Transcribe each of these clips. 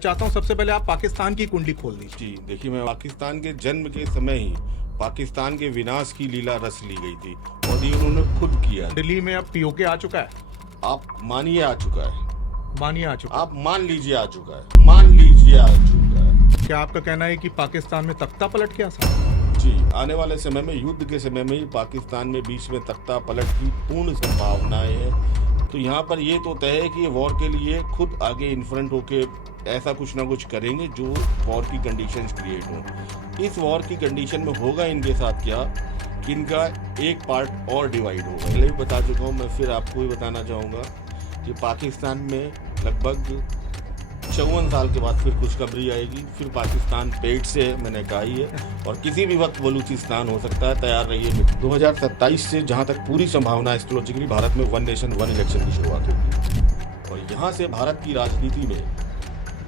चाहता हूं सबसे पहले आप पाकिस्तान की कुंडली खोल दीजिए। जी देखिए, मैं पाकिस्तान के जन्म के समय ही पाकिस्तान के विनाश की लीला रच ली गई थी और ये उन्होंने खुद किया। दिल्ली में अब पीओके आ चुका है, आप मानिए आ चुका है, मानिए आ चुका आप मान लीजिए आ चुका है, मान लीजिए आ चुका है। है। क्या आपका कहना है कि पाकिस्तान में तख्ता पलट गया साहब? जी, आने वाले समय में, युद्ध के समय में ही पाकिस्तान में बीच में तख्ता पलट की पूर्ण संभावनाएं हैं। तो यहाँ पर ये तो तय है कि ये वॉर के लिए खुद आगे इन्फ्रंट होके ऐसा कुछ ना कुछ करेंगे जो वॉर की कंडीशंस क्रिएट हों। इस वॉर की कंडीशन में होगा इनके साथ क्या कि इनका एक पार्ट और डिवाइड होगा। पहले भी बता चुका हूँ, मैं फिर आपको भी बताना चाहूँगा कि पाकिस्तान में लगभग 54 साल के बाद फिर खुशखबरी आएगी। फिर पाकिस्तान पेट से है, मैंने कहा ही है, और किसी भी वक्त बलूचिस्तान हो सकता है। तैयार रहिए। 2027 से जहां तक पूरी संभावना एस्ट्रोलॉजिकली भारत में वन नेशन वन इलेक्शन की शुरुआत होगी और यहां से भारत की राजनीति में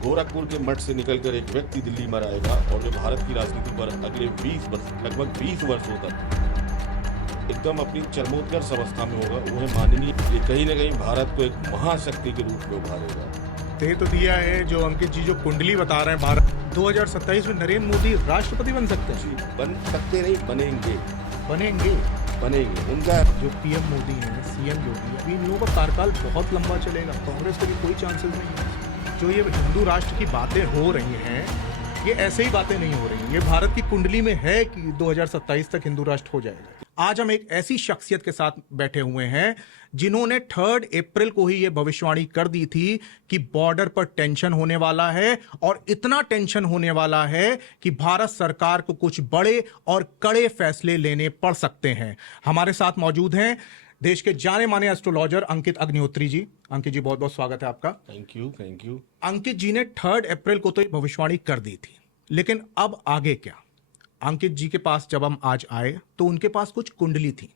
गोरखपुर के मठ से निकलकर एक व्यक्ति दिल्ली में आएगा और जो भारत की राजनीति पर अगले 20 वर्ष, लगभग 20 वर्षों तक एकदम अपनी चरमोत्कर्ष अवस्था में होगा, वो है माननीय। ये कहीं ना कहीं भारत को एक महाशक्ति के रूप में उभारेगा। दे तो दिया है जो अंकित जी जो कुंडली बता रहे हैं, भारत 2027 में नरेंद्र मोदी राष्ट्रपति बन सकते हैं। जी, बन सकते नहीं, बनेंगे। बनेंगे। बनेंगे। उनका जो पीएम मोदी है, सीएम योगी, अभी इन लोगों का कार्यकाल बहुत लंबा चलेगा। कांग्रेस को भी कोई चांसेस नहीं है। जो ये हिंदू राष्ट्र की बातें हो रही हैं, ये ऐसे ही बातें नहीं हो रही। ये भारत की कुंडली में है कि 2027 तक हिंदू राष्ट्र हो जाएगा। आज हम एक ऐसी शख्सियत के साथ बैठे हुए हैं जिन्होंने 3 अप्रैल को ही यह भविष्यवाणी कर दी थी कि बॉर्डर पर टेंशन होने वाला है और इतना टेंशन होने वाला है कि भारत सरकार को कुछ बड़े और कड़े फैसले लेने पड़ सकते हैं। हमारे साथ मौजूद हैं देश के जाने माने एस्ट्रोलॉजर अंकित अग्निहोत्री जी। अंकित जी, बहुत बहुत स्वागत है आपका। Thank you, thank you. Ankit ji ने 3 अप्रैल को तो भविष्यवाणी कर दी थी, लेकिन अब आगे क्या? अंकित जी के पास जब हम आज आए तो उनके पास कुछ कुंडली थी।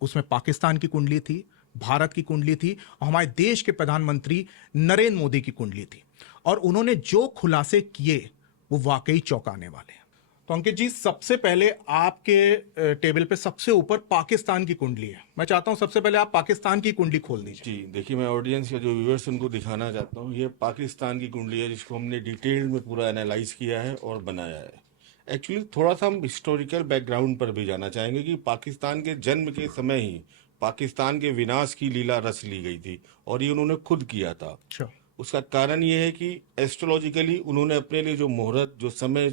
उसमें पाकिस्तान की कुंडली थी, भारत की कुंडली थी और हमारे देश के प्रधानमंत्री नरेंद्र मोदी की कुंडली थी। और उन्होंने जो खुलासे किए वो वाकई चौंकाने वाले हैं। तो अंकित जी, सबसे पहले आपके टेबल पे सबसे ऊपर पाकिस्तान की कुंडली है। मैं चाहता हूं सबसे पहले आप पाकिस्तान की कुंडली खोल दीजिए। जी देखिए, मैं ऑडियंस या जो व्यूअर्स उनको दिखाना चाहता हूँ, ये पाकिस्तान की कुंडली है जिसको हमने डिटेल में पूरा एनालाइज किया है और बनाया है। एक्चुअली थोड़ा सा हम हिस्टोरिकल बैकग्राउंड पर भी जाना चाहेंगे कि पाकिस्तान के जन्म के समय ही पाकिस्तान के विनाश की लीला रच ली गई थी और ये उन्होंने खुद किया था। अच्छा। उसका कारण ये है कि एस्ट्रोलॉजिकली उन्होंने अपने लिए जो मुहूर्त, जो समय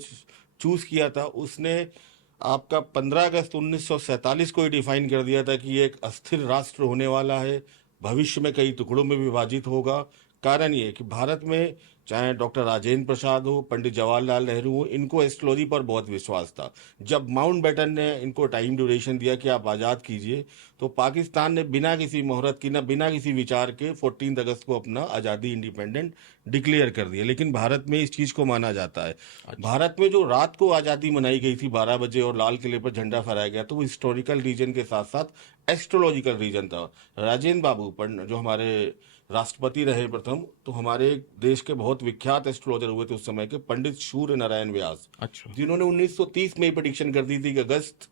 चूज किया था, उसने आपका 15 अगस्त 1947 को ही डिफाइन कर दिया था कि ये एक अस्थिर राष्ट्र होने वाला है, भविष्य में कई टुकड़ों में विभाजित होगा। कारण ये है कि भारत में चाहे डॉक्टर राजेंद्र प्रसाद हो, पंडित जवाहरलाल नेहरू हो, इनको एस्ट्रोलॉजी पर बहुत विश्वास था। जब माउंटबेटन ने इनको टाइम ड्यूरेशन दिया कि आप आज़ाद कीजिए, तो पाकिस्तान ने बिना किसी मुहूर्त की, ना बिना किसी विचार के 14 अगस्त को अपना आज़ादी, इंडिपेंडेंट डिक्लेयर कर दिया। लेकिन भारत में इस चीज़ को माना जाता है। अच्छा। भारत में जो रात को आज़ादी मनाई गई थी 12 बजे और लाल किले पर झंडा फहराया गया, तो वो हिस्टोरिकल रीजन के साथ साथ एस्ट्रोलॉजिकल रीजन था। राजेंद्र बाबू पंडित जो हमारे राष्ट्रपति रहे प्रथम, तो हमारे देश के बहुत विख्यात एस्ट्रोलॉजर हुए थे उस समय के, पंडित सूर्य नारायण व्यास, अच्छा। जिन्होंने 1930 में प्रेडिक्शन कर दी थी कि अगस्त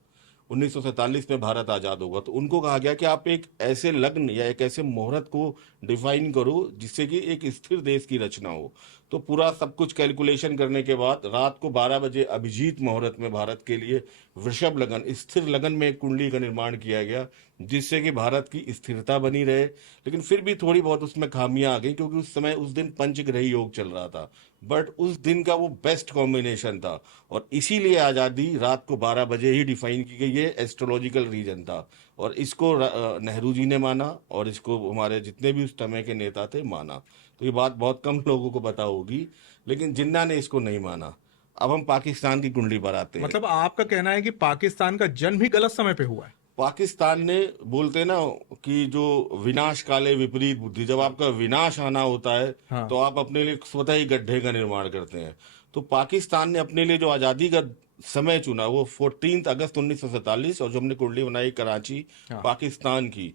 1947 में भारत आजाद होगा। तो उनको कहा गया कि आप एक ऐसे लग्न या एक ऐसे मुहूर्त को डिफाइन करो जिससे कि एक स्थिर देश की रचना हो। तो पूरा सब कुछ कैलकुलेशन करने के बाद रात को 12 बजे अभिजीत मुहूर्त में भारत के लिए वृषभ लगन, स्थिर लगन में एक कुंडली का निर्माण किया गया जिससे कि भारत की स्थिरता बनी रहे। लेकिन फिर भी थोड़ी बहुत उसमें खामियां आ गई क्योंकि उस समय उस दिन पंचग्रही योग चल रहा था, बट उस दिन का वो बेस्ट कॉम्बिनेशन था और इसीलिए आज़ादी रात को 12 बजे ही डिफाइन की गई। ये एस्ट्रोलॉजिकल रीजन था और इसको नेहरू जी ने माना और इसको हमारे जितने भी उस समय के नेता थे माना। तो ये बात बहुत कम लोगों को पता होगी, लेकिन जिन्ना ने इसको नहीं माना। अब हम पाकिस्तान की कुंडली पर आते हैं। मतलब आपका कहना है कि पाकिस्तान का जन्म भी गलत समय पे हुआ है? पाकिस्तान ने, बोलते ना कि जो विनाश काले विपरीत बुद्धि, जब आपका विनाश आना होता है हाँ। तो आप अपने लिए स्वतः ही गड्ढे का निर्माण करते हैं। तो पाकिस्तान ने अपने लिए जो आज़ादी का समय चुना वो 14 अगस्त 1947, और जो हमने कुंडली बनाई कराची हाँ। पाकिस्तान की,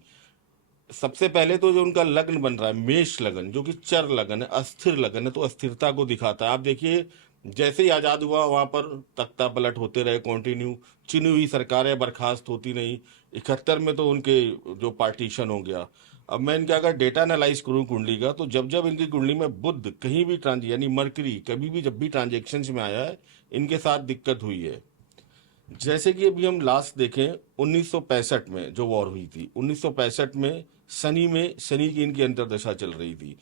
सबसे पहले तो जो उनका लग्न बन रहा है मेष लगन, जो कि चर लगन है, अस्थिर लगन है, तो अस्थिरता को दिखाता है। आप देखिए, जैसे ही आज़ाद हुआ वहां पर तख्ता पलट होते रहे कंटिन्यू, चुनी हुई सरकारें बर्खास्त होती नहीं। 71 में तो उनके जो पार्टीशन हो गया। अब मैं इनका अगर डेटा एनालाइज करूं कुंडली का, तो जब जब इनकी कुंडली में बुध कहीं भी यानी मरकरी कभी भी जब भी ट्रांजेक्शन्स में आया है, इनके साथ दिक्कत हुई है। जैसे कि अभी हम लास्ट देखें 1965 में जो वॉर हुई थी, 1965 में शनि की इनकी अंतर्दशा चल रही थी,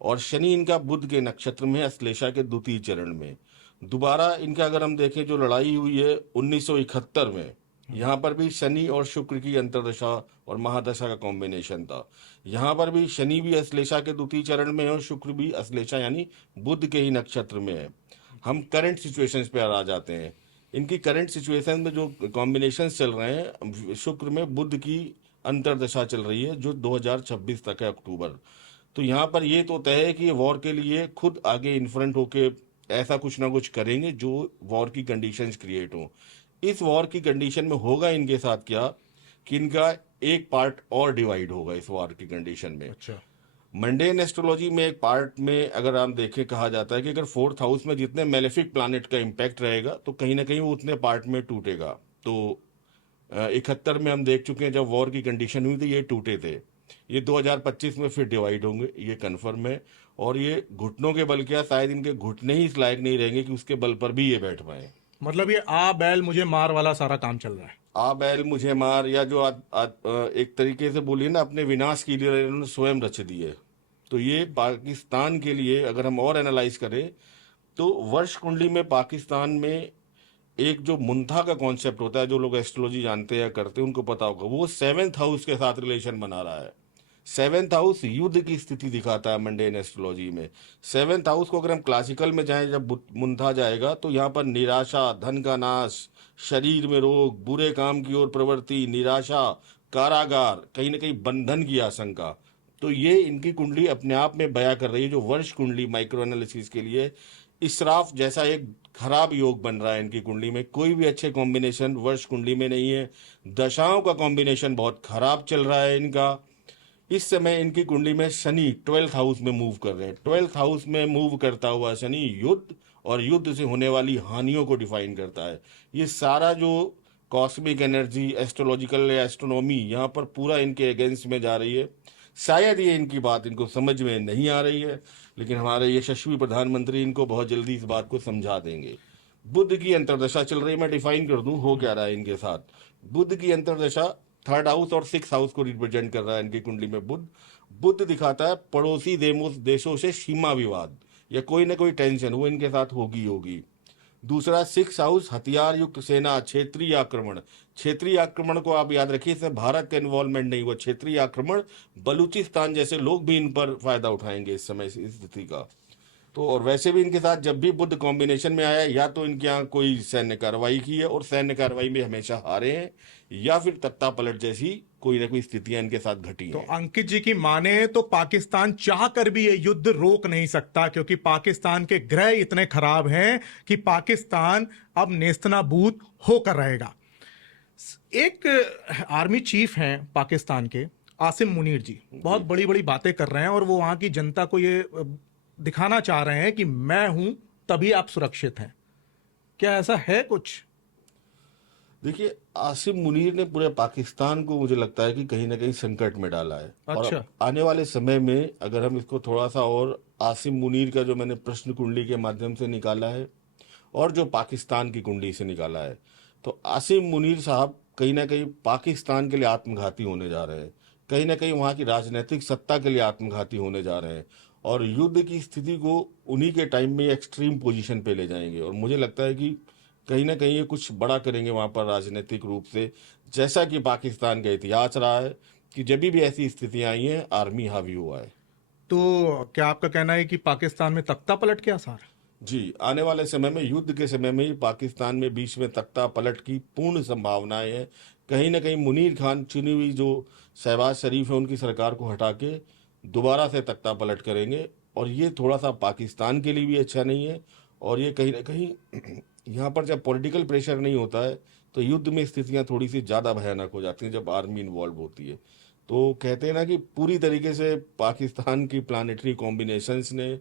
और शनि इनका बुध के नक्षत्र में है, अश्लेषा के द्वितीय चरण में। दोबारा इनका अगर हम देखें जो लड़ाई हुई है 1971 में, यहाँ पर भी शनि और शुक्र की अंतर्दशा और महादशा का कॉम्बिनेशन था। यहाँ पर भी शनि भी अश्लेषा के द्वितीय चरण में है और शुक्र भी अश्लेषा यानी बुध के ही नक्षत्र में है। हम करंट सिचुएशंस पे आ जाते हैं। इनकी करंट सिचुएशन में जो कॉम्बिनेशन चल रहे हैं, शुक्र में बुध की अंतर्दशा चल रही है जो 2026 तक है, अक्टूबर। तो यहाँ पर ये तो तय है कि ये वॉर के लिए खुद आगे इन्फ्रंट होके ऐसा कुछ ना कुछ करेंगे जो वॉर की कंडीशंस क्रिएट हो। इस वॉर की कंडीशन में होगा इनके साथ क्या कि इनका एक पार्ट और डिवाइड होगा इस वॉर की कंडीशन में। अच्छा। मंडेन एस्ट्रोलॉजी में एक पार्ट में अगर हम देखें, कहा जाता है कि अगर फोर्थ हाउस में जितने मेलेफिक प्लैनेट का इम्पैक्ट रहेगा तो कहीं ना कहीं वो उतने पार्ट में टूटेगा। तो 71 में हम देख चुके हैं जब वॉर की कंडीशन हुई थी ये टूटे थे। ये 2025 में फिर डिवाइड होंगे, ये कन्फर्म है। और ये घुटनों के बल क्या, शायद इनके घुटने ही इस लायक नहीं रहेंगे कि उसके बल पर भी ये बैठ पाए। मतलब ये आ बैल मुझे मार वाला सारा काम चल रहा है। आ बैल मुझे मार, या जो एक तरीके से बोलिए ना, अपने विनाश के लिए इन्होंने स्वयं रच दिए। तो ये पाकिस्तान के लिए अगर हम और एनालाइज करें तो वर्ष कुंडली में पाकिस्तान में एक जो मुंथा का कॉन्सेप्ट होता है, जो लोग एस्ट्रोलॉजी जानते हैं या करते हैं उनको पता होगा, वो 7th हाउस के साथ रिलेशन बना रहा है। 7th हाउस युद्ध की स्थिति दिखाता है मंडेन एस्ट्रोलॉजी में। 7th हाउस को अगर हम क्लासिकल में जाएं, जब मुंथा जाएगा तो यहाँ पर निराशा, धन का नाश, शरीर में रोग, बुरे काम की ओर प्रवृत्ति, निराशा, कारागार, कहीं ना कहीं बंधन की आशंका। तो ये इनकी कुंडली अपने आप में बयां कर रही है, जो वर्ष कुंडली माइक्रो एनालिसिस के लिए इसराफ जैसा एक खराब योग बन रहा है इनकी कुंडली में। कोई भी अच्छे कॉम्बिनेशन वर्ष कुंडली में नहीं है। दशाओं का कॉम्बिनेशन बहुत खराब चल रहा है इनका। इस समय इनकी कुंडली में शनि 12th हाउस में मूव कर रहे हैं। 12th हाउस में मूव करता हुआ शनि युद्ध और युद्ध से होने वाली हानियों को डिफाइन करता है। ये सारा जो कॉस्मिक एनर्जी, एस्ट्रोलॉजिकल एस्ट्रोनॉमी यहाँ पर पूरा इनके अगेंस्ट में जा रही है। शायद ये इनकी बात इनको समझ में नहीं आ रही है, लेकिन हमारे यशस्वी प्रधानमंत्री इनको बहुत जल्दी इस बात को समझा देंगे। बुध की अंतर्दशा चल रही है, मैं डिफाइन कर दूं हो क्या रहा है इनके साथ। बुध की अंतर्दशा 3rd हाउस और 6th हाउस को रिप्रेजेंट कर रहा है इनकी कुंडली में। बुध दिखाता है पड़ोसी देशों से सीमा विवाद या कोई ना कोई टेंशन वो इनके साथ होगी। दूसरा 6th हाउस हथियार युक्त सेना, क्षेत्रीय आक्रमण। क्षेत्रीय आक्रमण को आप याद रखिए, इसमें भारत का इन्वॉल्वमेंट नहीं हुआ। क्षेत्रीय आक्रमण, बलूचिस्तान जैसे लोग भी इन पर फायदा उठाएंगे इस समय इस स्थिति का। तो और वैसे भी इनके साथ जब भी बुध कॉम्बिनेशन में आया, या तो इनके यहाँ कोई सैन्य कार्रवाई की है और सैन्य कार्रवाई में हमेशा हारे हैं, या फिर तख्ता पलट जैसी कोई ना कोई स्थितियां इनके साथ घटी तो हैं। अंकित जी की माने तो पाकिस्तान चाह कर भी ये युद्ध रोक नहीं सकता, क्योंकि पाकिस्तान के ग्रह इतने खराब हैं कि पाकिस्तान अब नेस्तनाबूद होकर रहेगा। एक आर्मी चीफ हैं पाकिस्तान के, आसिम मुनीर जी, बहुत बड़ी बड़ी बातें कर रहे हैं और वो वहां की जनता को ये दिखाना चाह रहे हैं कि मैं हूं तभी आप सुरक्षित हैं। क्या ऐसा है कुछ? देखिए, आसिम मुनीर ने पूरे पाकिस्तान को मुझे लगता है कि कहीं ना कहीं संकट में डाला है। और अच्छा। अब आने वाले समय में अगर हम इसको थोड़ा सा और आसिम मुनीर का जो मैंने प्रश्न कुंडली के माध्यम से निकाला है और जो पाकिस्तान की कुंडली से निकाला है, तो आसिम मुनीर साहब कहीं ना कहीं पाकिस्तान के लिए आत्मघाती होने जा रहे हैं। कहीं ना कहीं वहाँ की राजनीतिक सत्ता के लिए आत्मघाती होने जा रहे हैं और युद्ध की स्थिति को उन्हीं के टाइम में एक्सट्रीम पोजीशन पे ले जाएंगे। और मुझे लगता है कि कहीं ना कहीं ये कुछ बड़ा करेंगे वहाँ पर राजनीतिक रूप से, जैसा कि पाकिस्तान का इतिहास रहा है कि जब भी ऐसी स्थितियां आई हैं आर्मी हावी हुआ है। तो क्या आपका कहना है कि पाकिस्तान में तख्ता पलट के आसार? जी, आने वाले समय में, युद्ध के समय में ही पाकिस्तान में बीच में तख्ता पलट की पूर्ण संभावनाएं हैं। कहीं ना कहीं मुनीर खान चुनी हुई जो शहबाज शरीफ है उनकी सरकार को हटा के दोबारा से तख्ता पलट करेंगे, और ये थोड़ा सा पाकिस्तान के लिए भी अच्छा नहीं है। और ये कहीं ना कहीं यहाँ पर जब पॉलिटिकल प्रेशर नहीं होता है तो युद्ध में स्थितियाँ थोड़ी सी ज़्यादा भयानक हो जाती हैं जब आर्मी इन्वॉल्व होती है। तो कहते हैं ना कि पूरी तरीके से पाकिस्तान की प्लानिटरी कॉम्बिनेशंस ने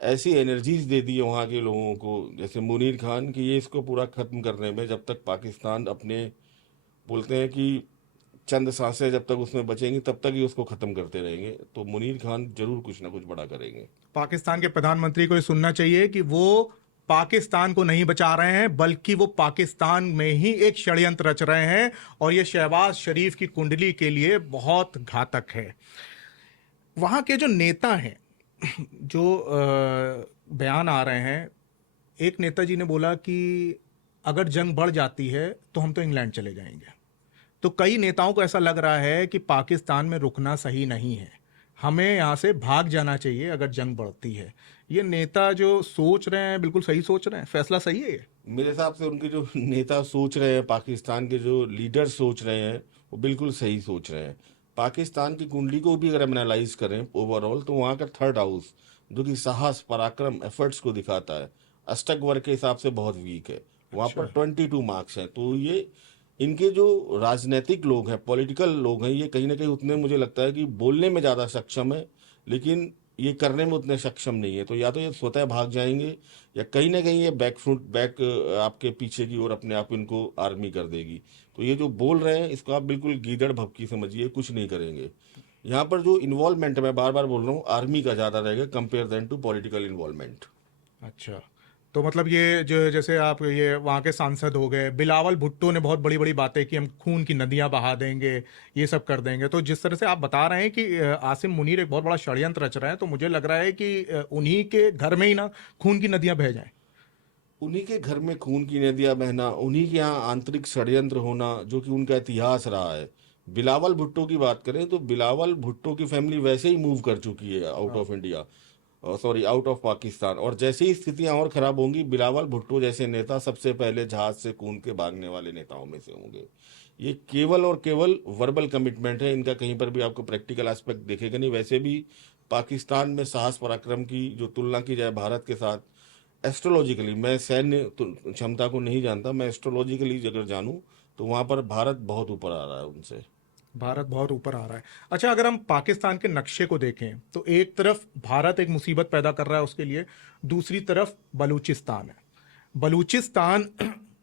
ऐसी एनर्जीज दे दी है वहाँ के लोगों को, जैसे मुनीर खान, कि ये इसको पूरा ख़त्म करने में जब तक पाकिस्तान अपने बोलते हैं कि चंद सांसें जब तक उसमें बचेंगी तब तक ही उसको खत्म करते रहेंगे। तो मुनीर खान जरूर कुछ ना कुछ बड़ा करेंगे। पाकिस्तान के प्रधानमंत्री को ये सुनना चाहिए कि वो पाकिस्तान को नहीं बचा रहे हैं, बल्कि वो पाकिस्तान में ही एक षड्यंत्र रच रहे हैं, और ये शहबाज शरीफ की कुंडली के लिए बहुत घातक है। वहाँ के जो नेता हैं, जो बयान आ रहे हैं, एक नेताजी ने बोला कि अगर जंग बढ़ जाती है तो हम तो इंग्लैंड चले जाएंगे। तो कई नेताओं को ऐसा लग रहा है कि पाकिस्तान में रुकना सही नहीं है, हमें यहाँ से भाग जाना चाहिए अगर जंग बढ़ती है। ये नेता जो सोच रहे हैं बिल्कुल सही सोच रहे हैं, फैसला सही है ये। मेरे हिसाब से उनके जो नेता सोच रहे हैं, पाकिस्तान के जो लीडर सोच रहे हैं, वो बिल्कुल सही सोच रहे हैं। पाकिस्तान की कुंडली को भी अगर हम एनालाइज करें ओवरऑल, तो वहाँ का थर्ड हाउस जो कि साहस, पराक्रम, एफर्ट्स को दिखाता है, अष्टक वर्ग के हिसाब से बहुत वीक है। वहाँ पर 22 मार्क्स हैं। तो ये इनके जो राजनीतिक लोग हैं, पॉलिटिकल लोग हैं, ये कहीं ना कहीं उतने, मुझे लगता है कि बोलने में ज़्यादा सक्षम है, लेकिन ये करने में उतने सक्षम नहीं है। तो या तो ये स्वतः भाग जाएंगे, या कहीं ना कहीं ये बैक आपके पीछे की ओर अपने आप इनको आर्मी कर देगी। तो ये जो बोल रहे हैं इसको आप बिल्कुल गीदड़ भभकी समझिए, कुछ नहीं करेंगे। यहाँ पर जो इन्वॉल्वमेंट है, मैं बार बार बोल रहा हूँ, आर्मी का ज़्यादा रहेगा compare then to political involvement. अच्छा, तो मतलब ये जो जैसे आप ये वहाँ के सांसद हो गए, बिलावल भुट्टो ने बहुत बड़ी बड़ी बातें की, हम खून की नदियाँ बहा देंगे, ये सब कर देंगे। तो जिस तरह से आप बता रहे हैं कि आसिम मुनीर एक बहुत बड़ा षड्यंत्र रच रहे हैं, तो मुझे लग रहा है कि उन्हीं के घर में ही ना खून की नदियाँ बह जाएं। उन्हीं के घर में खून की नदियां बहना, उन्हीं के यहाँ आंतरिक षड्यंत्र होना, जो कि उनका इतिहास रहा है। बिलावल भुट्टो की बात करें तो बिलावल भुट्टो की फैमिली वैसे ही मूव कर चुकी है out of India, sorry out of Pakistan. और जैसे ही स्थितियां और खराब होंगी, बिलावल भुट्टो जैसे नेता सबसे पहले जहाज से कूद के भागने वाले नेताओं में से होंगे। ये केवल और केवल वर्बल कमिटमेंट है, इनका कहीं पर भी आपको प्रैक्टिकल एस्पेक्ट दिखेगा नहीं। वैसे भी पाकिस्तान में साहस पराक्रम की जो तुलना की जाए भारत के साथ, एस्ट्रोलॉजिकली, मैं सैन्य क्षमता को नहीं जानता, मैं एस्ट्रोलॉजिकली अगर जानूं तो वहां पर भारत बहुत ऊपर आ रहा है उनसे। भारत बहुत ऊपर आ रहा है। अच्छा, अगर हम पाकिस्तान के नक्शे को देखें तो एक तरफ भारत एक मुसीबत पैदा कर रहा है उसके लिए, दूसरी तरफ बलूचिस्तान है। बलूचिस्तान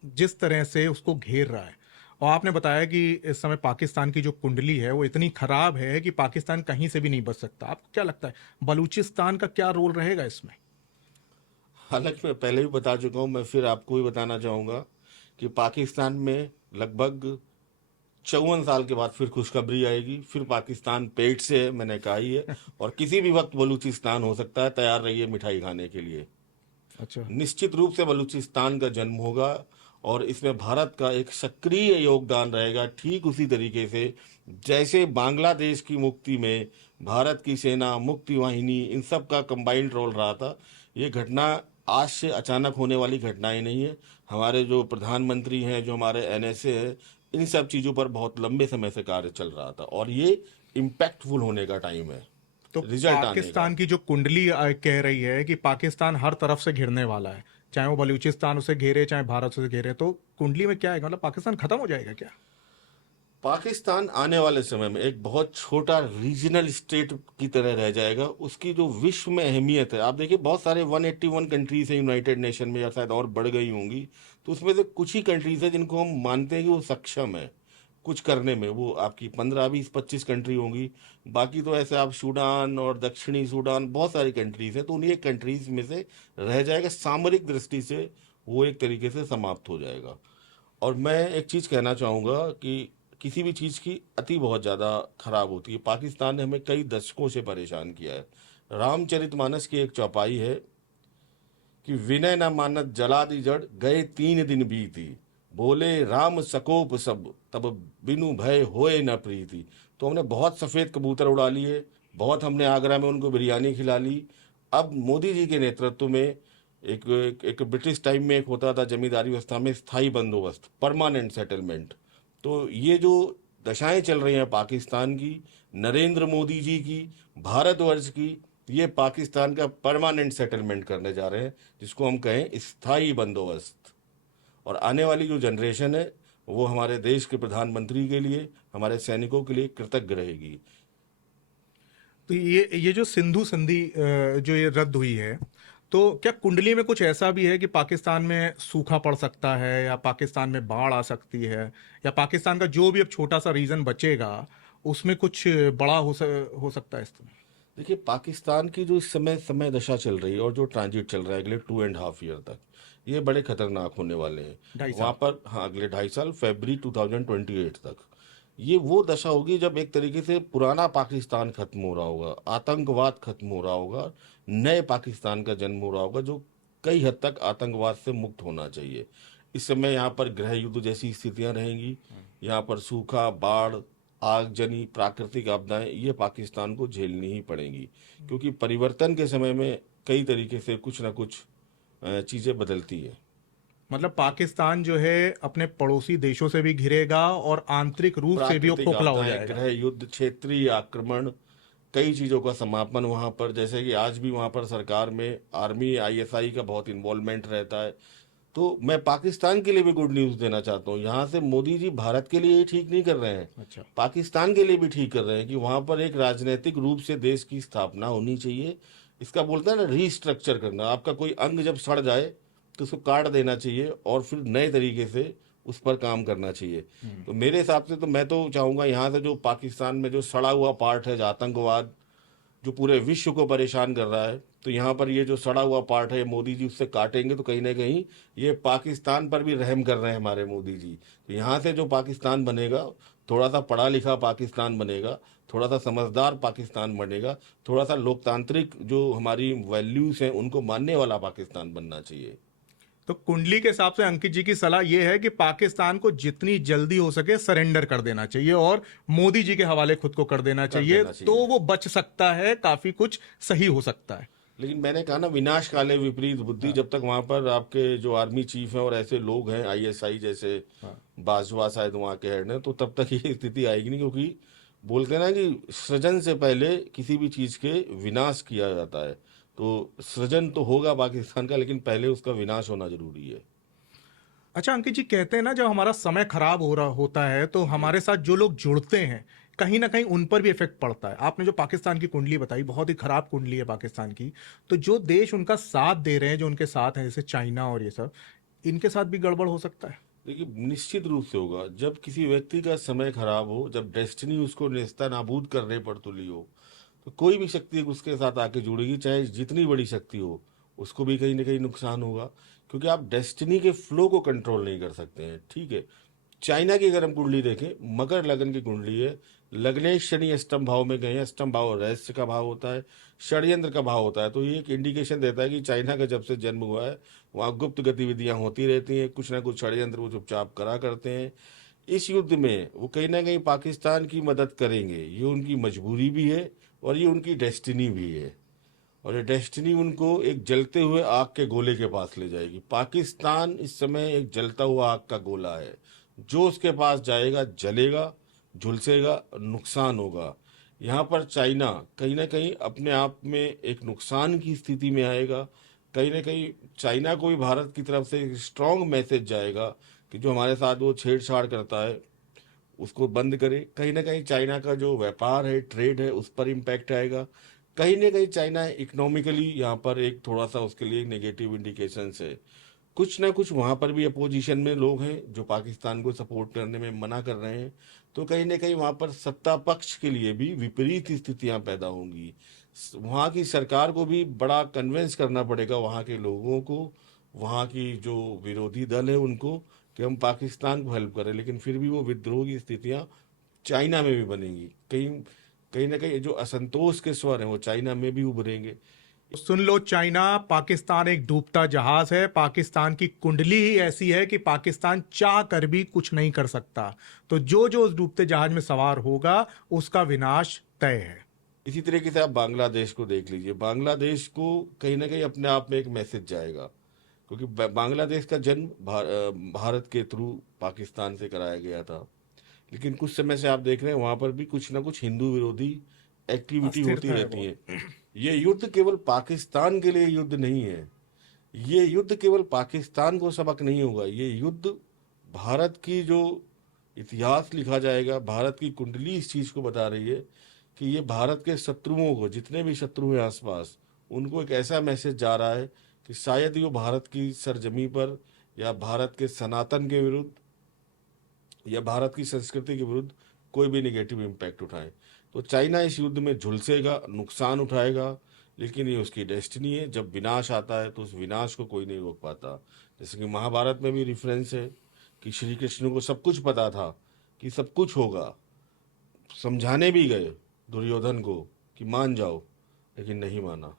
जिस तरह से उसको घेर रहा है, और आपने बताया कि इस समय पाकिस्तान की जो कुंडली है वो इतनी खराब है कि पाकिस्तान कहीं से भी नहीं बच सकता। आपको क्या लगता है बलूचिस्तान का क्या रोल रहेगा इसमें? हालांकि मैं पहले भी बता चुका हूं, मैं फिर आपको भी बताना चाहूंगा कि पाकिस्तान में लगभग 54 साल के बाद फिर खुशखबरी आएगी। फिर पाकिस्तान पेट से है, मैंने कहा ही है, और किसी भी वक्त बलूचिस्तान हो सकता है। तैयार रहिए मिठाई खाने के लिए। अच्छा। निश्चित रूप से बलूचिस्तान का जन्म होगा, और इसमें भारत का एक सक्रिय योगदान रहेगा, ठीक उसी तरीके से जैसे बांग्लादेश की मुक्ति में भारत की सेना, मुक्ति वाहिनी, इन सब का कंबाइंड रोल रहा था। ये घटना आज से अचानक होने वाली घटनाएं नहीं है। हमारे जो प्रधानमंत्री हैं, जो हमारे एनएसए है, इन सब चीज़ों पर बहुत लंबे समय से कार्य चल रहा था, और ये इम्पैक्टफुल होने का टाइम है, तो रिजल्ट आने का। पाकिस्तान की जो कुंडली कह रही है कि पाकिस्तान हर तरफ से घिरने वाला है, चाहे वो बलूचिस्तान उसे घेरे चाहे भारत उसे घेरे, तो कुंडली में क्या है, मतलब पाकिस्तान खत्म हो जाएगा क्या? पाकिस्तान आने वाले समय में एक बहुत छोटा रीजनल स्टेट की तरह रह जाएगा। उसकी जो विश्व में अहमियत है, आप देखिए बहुत सारे 181 कंट्रीज हैं यूनाइटेड नेशन में, या शायद और बढ़ गई होंगी। तो उसमें से कुछ ही कंट्रीज है जिनको हम मानते हैं कि वो सक्षम है कुछ करने में। वो आपकी 15, 20, 25 कंट्री होंगी। बाकी तो ऐसे आप सूडान और दक्षिणी सूडान, बहुत सारी कंट्रीज हैं। तो उन्हीं एक कंट्रीज में से रह जाएगा। सामरिक दृष्टि से वो एक तरीके से समाप्त हो जाएगा। और मैं एक चीज़ कहना चाहूँगा कि किसी भी चीज़ की अति बहुत ज़्यादा खराब होती है। पाकिस्तान ने हमें कई दशकों से परेशान किया है। रामचरितमानस की एक चौपाई है कि विनय न मानत जला दी जड़, गए 3 दिन बीती, बोले राम सकोप सब, तब बिनु भय होए न प्रीति। तो हमने बहुत सफ़ेद कबूतर उड़ा लिए, बहुत हमने आगरा में उनको बिरयानी खिला ली। अब मोदी जी के नेतृत्व में एक ब्रिटिश टाइम में एक होता था जमींदारी व्यवस्था में स्थायी बंदोबस्त, परमानेंट सेटलमेंट। तो ये जो दशाएं चल रही हैं पाकिस्तान की, नरेंद्र मोदी जी की, भारतवर्ष की, ये पाकिस्तान का परमानेंट सेटलमेंट करने जा रहे हैं, जिसको हम कहें स्थायी बंदोबस्त। और आने वाली जो जनरेशन है वो हमारे देश के प्रधानमंत्री के लिए, हमारे सैनिकों के लिए कृतज्ञ रहेगी। तो ये जो सिंधु संधि जो ये रद्द हुई है, तो क्या कुंडली में कुछ ऐसा भी है कि पाकिस्तान में सूखा पड़ सकता है, या पाकिस्तान में बाढ़ आ सकती है, या पाकिस्तान का जो भी अब छोटा सा रीजन बचेगा उसमें कुछ बड़ा हो सकता है इस? देखिए, पाकिस्तान की जो इस समय समय दशा चल रही है और जो ट्रांजिट चल रहा है अगले 2.5 ईयर तक, ये बड़े खतरनाक होने वाले हैं। ढाई वहाँ साल पर हाँ, अगले 2.5 साल फरवरी 2028 तक ये वो दशा होगी जब एक तरीके से पुराना पाकिस्तान खत्म हो रहा होगा, आतंकवाद खत्म हो रहा होगा, नए पाकिस्तान का जन्म हो रहा होगा जो कई हद तक आतंकवाद से मुक्त होना चाहिए। इस समय यहाँ पर गृह युद्ध जैसी स्थितियां रहेंगी, यहाँ पर सूखा, बाढ़, आगजनी, प्राकृतिक आपदाएं ये पाकिस्तान को झेलनी ही पड़ेंगी, क्योंकि परिवर्तन के समय में कई तरीके से कुछ ना कुछ चीजें बदलती है। मतलब पाकिस्तान जो है अपने पड़ोसी देशों से भी घिरेगा और आंतरिक रूप से भी वो प्राकृतिक खोखला हो आपदाएं, जाएगा। गृह युद्ध, क्षेत्रीय आक्रमण, कई चीजों का समापन वहां पर, जैसे कि आज भी वहां पर सरकार में आर्मी, आईएसआई का बहुत इन्वॉल्वमेंट रहता है। तो मैं पाकिस्तान के लिए भी गुड न्यूज देना चाहता हूँ, यहाँ से मोदी जी भारत के लिए ही ठीक नहीं कर रहे हैं, अच्छा। पाकिस्तान के लिए भी ठीक कर रहे हैं कि वहां पर एक राजनीतिक रूप से देश की स्थापना होनी चाहिए। इसका बोलते हैं ना रीस्ट्रक्चर करना, आपका कोई अंग जब सड़ जाए तो उसको काट देना चाहिए और फिर नए तरीके से उस पर काम करना चाहिए। तो मेरे हिसाब से तो मैं तो चाहूंगा यहाँ से जो पाकिस्तान में जो सड़ा हुआ पार्ट है, जो आतंकवाद जो पूरे विश्व को परेशान कर रहा है, तो यहाँ पर ये जो सड़ा हुआ पार्ट है मोदी जी उससे काटेंगे तो कहीं ना कहीं ये पाकिस्तान पर भी रहम कर रहे हैं हमारे मोदी जी। तो यहाँ से जो पाकिस्तान बनेगा, थोड़ा सा पढ़ा लिखा पाकिस्तान बनेगा, थोड़ा सा समझदार पाकिस्तान बनेगा, थोड़ा सा लोकतांत्रिक जो हमारी वैल्यूज हैं उनको मानने वाला पाकिस्तान बनना चाहिए। तो कुंडली के हिसाब से अंकित जी की सलाह यह है कि पाकिस्तान को जितनी जल्दी हो सके सरेंडर कर देना चाहिए और मोदी जी के हवाले खुद को कर देना चाहिए, तो वो बच सकता है, काफी कुछ सही हो सकता है। लेकिन मैंने कहा ना, विनाश काले विपरीत बुद्धि, जब तक वहां पर आपके जो आर्मी चीफ हैं और ऐसे लोग हैं, आईएसआई जैसे बाजवा शायद वहां के हेड हैं, तो तब तक ये स्थिति आएगी नहीं, क्योंकि बोलते हैं ना कि सृजन से पहले किसी भी चीज के विनाश किया जाता है। तो सृजन तो होगा पाकिस्तान का, लेकिन पहले उसका विनाश होना जरूरी है। अच्छा अंकित जी, कहते हैं ना जब हमारा समय खराब हो रहा होता है तो हमारे साथ जो लोग जुड़ते हैं कहीं ना कहीं उन पर भी इफेक्ट पड़ता है। आपने जो पाकिस्तान की कुंडली बताई, बहुत ही खराब कुंडली है पाकिस्तान की, तो जो देश उनका साथ दे रहे हैं, जो उनके साथ हैं, जैसे चाइना और ये सब, इनके साथ भी गड़बड़ हो सकता है। देखिए, निश्चित रूप से होगा। जब किसी व्यक्ति का समय खराब हो, जब डेस्टिनी उसको नेस्ता नाबूद करने पर तुली हो, तो कोई भी शक्ति उसके साथ आके जुड़ेगी, चाहे जितनी बड़ी शक्ति हो, उसको भी कहीं ना कहीं नुकसान होगा, क्योंकि आप डेस्टिनी के फ्लो को कंट्रोल नहीं कर सकते हैं। ठीक है, चाइना की अगर हम कुंडली देखें, मकर लगन की कुंडली है, लग्नेश शनि अष्टम भाव में गए हैं। अष्टम भाव रहस्य का भाव होता है, षड्यंत्र का भाव होता है। तो ये एक इंडिकेशन देता है कि चाइना का जब से जन्म हुआ है वहाँ गुप्त गतिविधियां होती रहती हैं, कुछ ना कुछ षड्यंत्र वो चुपचाप करा करते हैं। इस युद्ध में वो कहीं ना कहीं पाकिस्तान की मदद करेंगे, ये उनकी मजबूरी भी है और ये उनकी डेस्टिनी भी है। और ये डेस्टिनी उनको एक जलते हुए आग के गोले के पास ले जाएगी। पाकिस्तान इस समय एक जलता हुआ आग का गोला है, जो उसके पास जाएगा जलेगा, झुलसेगा, नुकसान होगा। यहाँ पर चाइना कहीं ना कहीं अपने आप में एक नुकसान की स्थिति में आएगा। कहीं ना कहीं चाइना को भी भारत की तरफ से एक स्ट्रांग मैसेज जाएगा कि जो हमारे साथ वो छेड़छाड़ करता है उसको बंद करे। कहीं ना कहीं चाइना का जो व्यापार है, ट्रेड है, उस पर इम्पैक्ट आएगा। कहीं ना कहीं चाइना इकोनॉमिकली यहाँ पर एक थोड़ा सा उसके लिए नेगेटिव इंडिकेशन है। कुछ ना कुछ वहाँ पर भी अपोजिशन में लोग हैं जो पाकिस्तान को सपोर्ट करने में मना कर रहे हैं। तो कहीं ना कहीं वहाँ पर सत्ता पक्ष के लिए भी विपरीत स्थितियाँ पैदा होंगी। वहाँ की सरकार को भी बड़ा कन्विंस करना पड़ेगा, वहाँ के लोगों को, वहाँ की जो विरोधी दल है उनको, कि हम पाकिस्तान को हेल्प करें। लेकिन फिर भी वो विद्रोह की स्थितियाँ चाइना में भी बनेंगी। कहीं कहीं ना कहीं जो असंतोष के स्वर हैं वो चाइना में भी उभरेंगे। सुन लो चाइना, पाकिस्तान एक डूबता जहाज है। पाकिस्तान की कुंडली ही ऐसी है कि पाकिस्तान चाह कर भी कुछ नहीं कर सकता। तो जो जो उस डूबते जहाज में सवार होगा उसका विनाश तय है। इसी तरीके से आप बांग्लादेश को देख लीजिए। बांग्लादेश को कहीं ना कहीं अपने आप में एक मैसेज जाएगा, क्योंकि बांग्लादेश का जन्म भारत के थ्रू पाकिस्तान से कराया गया था। लेकिन कुछ समय से आप देख रहे हैं वहां पर भी कुछ ना कुछ हिंदू विरोधी एक्टिविटी होती रहती है। ये युद्ध केवल पाकिस्तान के लिए युद्ध नहीं है, ये युद्ध केवल पाकिस्तान को सबक नहीं होगा, ये युद्ध भारत की जो इतिहास लिखा जाएगा। भारत की कुंडली इस चीज को बता रही है कि ये भारत के शत्रुओं को, जितने भी शत्रु हैं आसपास, उनको एक ऐसा मैसेज जा रहा है कि शायद ही वो भारत की सरजमी पर या भारत के सनातन के विरुद्ध या भारत की संस्कृति के विरुद्ध कोई भी नेगेटिव इम्पैक्ट उठाए। तो चाइना इस युद्ध में झुलसेगा, नुकसान उठाएगा, लेकिन ये उसकी डेस्टिनी है। जब विनाश आता है तो उस विनाश को कोई नहीं रोक पाता। जैसे कि महाभारत में भी रेफरेंस है कि श्री कृष्ण को सब कुछ पता था कि सब कुछ होगा, समझाने भी गए दुर्योधन को कि मान जाओ, लेकिन नहीं माना।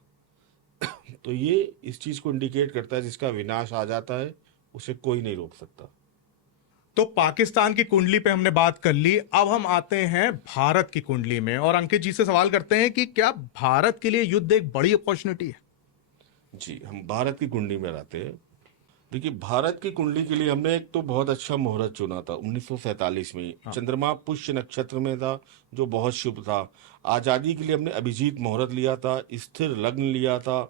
तो ये इस चीज को इंडिकेट करता है, जिसका विनाश आ जाता है उसे कोई नहीं रोक सकता। तो पाकिस्तान की कुंडली पे हमने बात कर ली, अब हम आते हैं भारत की कुंडली में और अंकित जी से सवाल करते हैं कि क्या भारत के लिए युद्ध एक बड़ी अपॉर्चुनिटी है? जी, हम भारत की कुंडली में रहते हैं। देखिए, भारत की कुंडली के लिए हमने एक तो बहुत अच्छा मुहूर्त चुना था 1947 में। चंद्रमा पुष्य नक्षत्र में था, जो बहुत शुभ था। आज़ादी के लिए हमने अभिजीत मुहूर्त लिया था, स्थिर लग्न लिया था।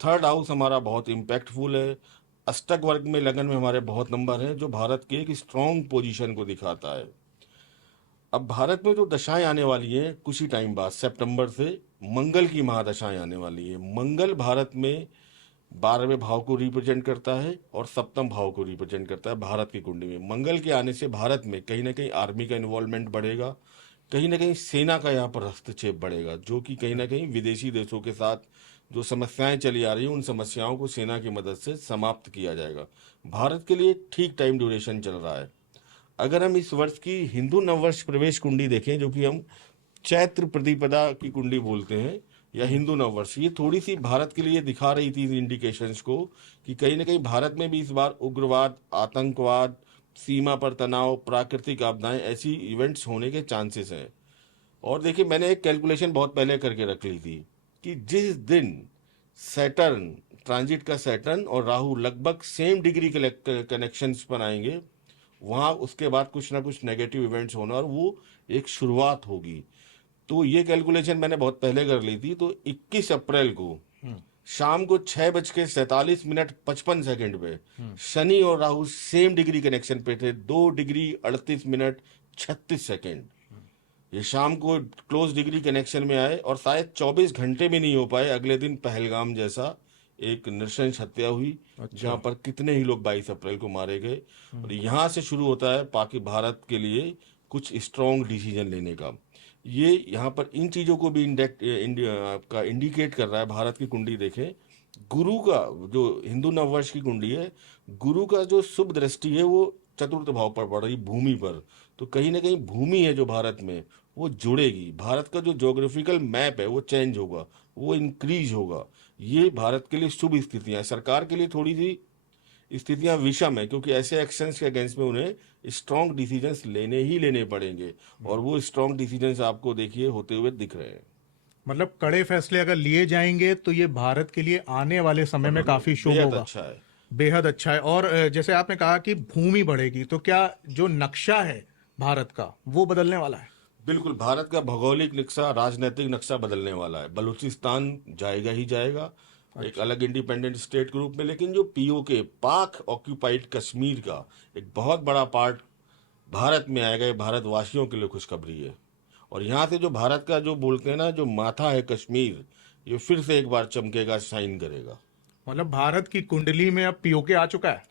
थर्ड हाउस हमारा बहुत इम्पैक्टफुल है। अष्टक वर्ग में लगन में हमारे बहुत नंबर हैं, जो भारत के एक स्ट्रॉन्ग पोजीशन को दिखाता है। अब भारत में जो दशाएं आने वाली हैं कुछ ही टाइम बाद, सितंबर से मंगल की महादशाएं आने वाली है। मंगल भारत में 12वें भाव को रिप्रेजेंट करता है और सप्तम भाव को रिप्रेजेंट करता है। भारत की कुंडली में मंगल के आने से भारत में कहीं ना कहीं आर्मी का इन्वॉल्वमेंट बढ़ेगा, कहीं ना कहीं सेना का यहाँ पर हस्तक्षेप बढ़ेगा, जो कि कहीं ना कहीं विदेशी देशों के साथ जो समस्याएं चली आ रही हैं उन समस्याओं को सेना की मदद से समाप्त किया जाएगा। भारत के लिए ठीक टाइम ड्यूरेशन चल रहा है। अगर हम इस वर्ष की हिंदू नववर्ष प्रवेश कुंडली देखें, जो कि हम चैत्र प्रतिपदा की कुंडली बोलते हैं या हिंदू नववर्ष, ये थोड़ी सी भारत के लिए दिखा रही थी इंडिकेशंस को कि कहीं ना कहीं भारत में भी इस बार उग्रवाद, आतंकवाद, सीमा पर तनाव, प्राकृतिक आपदाएं, ऐसी इवेंट्स होने के चांसेस हैं। और देखिए, मैंने एक कैलकुलेशन बहुत पहले करके रख ली थी कि जिस दिन सैटर्न ट्रांजिट का सैटर्न और राहु लगभग सेम डिग्री कनेक्शंस पर आएंगे, वहाँ उसके बाद कुछ ना कुछ नेगेटिव इवेंट्स होना और वो एक शुरुआत होगी। तो ये कैलकुलेशन मैंने बहुत पहले कर ली थी। तो 21 अप्रैल को शाम को 6:47:55 पे शनि और राहु सेम डिग्री कनेक्शन पे थे, 2 डिग्री 38 मिनट 36 सेकेंड। ये शाम को क्लोज डिग्री कनेक्शन में आए और शायद 24 घंटे भी नहीं हो पाए, अगले दिन पहलगाम जैसा एक नृशंस हत्या हुई। जहां पर कितने ही लोग 22 अप्रैल को मारे गए। और यहाँ से शुरू होता है भारत के लिए कुछ स्ट्रॉन्ग डिसीजन लेने का। ये यहाँ पर इन चीज़ों को भी इंडिकेट कर रहा है। भारत की कुंडली देखें, गुरु का जो हिंदू नववर्ष की कुंडली है, गुरु का जो शुभ दृष्टि है वो चतुर्थ भाव पर पड़ रही, भूमि पर। तो कहीं ना कहीं भूमि है जो भारत में, वो जुड़ेगी। भारत का जो ज्योग्राफिकल मैप है वो चेंज होगा, वो इंक्रीज होगा। ये भारत के लिए शुभ स्थितियां, सरकार के लिए थोड़ी सी स्थितियां विषम है, क्योंकि ऐसे एक्शंस के अगेंस्ट में उन्हें स्ट्रॉन्ग डिसीजंस लेने पड़ेंगे। और वो स्ट्रॉन्ग डिसीजंस आपको देखिए होते हुए दिख रहे हैं। मतलब कड़े फैसले अगर लिए जाएंगे तो ये भारत के लिए आने वाले समय में काफी शुभ होगा। अच्छा है, बेहद अच्छा है। और जैसे आपने कहा कि भूमि बढ़ेगी, तो क्या जो नक्शा है भारत का वो बदलने वाला है? बिल्कुल, भारत का भौगोलिक नक्शा, राजनीतिक नक्शा बदलने वाला है। बलूचिस्तान जाएगा ही जाएगा एक अलग इंडिपेंडेंट स्टेट के रूप में, लेकिन जो पीओके, पाक ऑक्यूपाइड कश्मीर का एक बहुत बड़ा पार्ट भारत में आएगा। ये भारतवासियों के लिए खुशखबरी है। और यहाँ से जो भारत का जो बोलते हैं ना, जो माथा है कश्मीर, ये फिर से एक बार चमकेगा, शाइन करेगा। मतलब भारत की कुंडली में अब पीओके आ चुका है?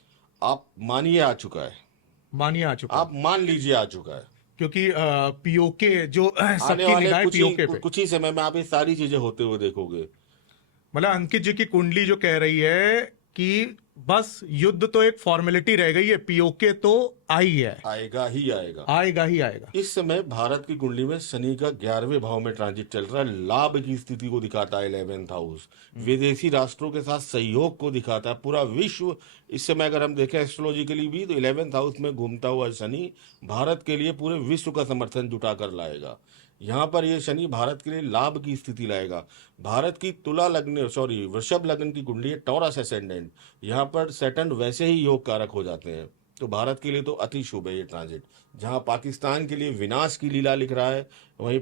आप मानिए आ चुका है, मानिए आ चुका है। आप मान लीजिए आ चुका है, क्योंकि पीओके जो आने सबकी वाले निगाहें पीओके पे। कुछ ही समय में आप ये सारी चीजें होते हुए देखोगे। मतलब अंकित जी की कुंडली जो कह रही है कि बस युद्ध तो एक फॉर्मेलिटी रह गई है, पीओके तो आई है, आएगा ही आएगा, आएगा ही आएगा। इस समय भारत की कुंडली में शनि का 11वें भाव में ट्रांजिट चल रहा है। लाभ की स्थिति को दिखाता है 11th हाउस, विदेशी राष्ट्रों के साथ सहयोग को दिखाता है। पूरा विश्व इस समय अगर हम देखें एस्ट्रोलॉजिकली भी, तो 11th हाउस में घूमता हुआ शनि भारत के लिए पूरे विश्व का समर्थन जुटा कर लाएगा। यहाँ पर ये शनि भारत के लिए लाभ की स्थिति लाएगा। भारत की वृषभ लग्न की कुंडली है, टॉरस असेंडेंट। यहाँ पर सैटर्न वैसे ही योग कारक हो जाते हैं, तो भारत के लिए तो अति शुभ है ये ट्रांजिट। जहाँ पाकिस्तान के लिए विनाश की लीला लिख रहा है, वही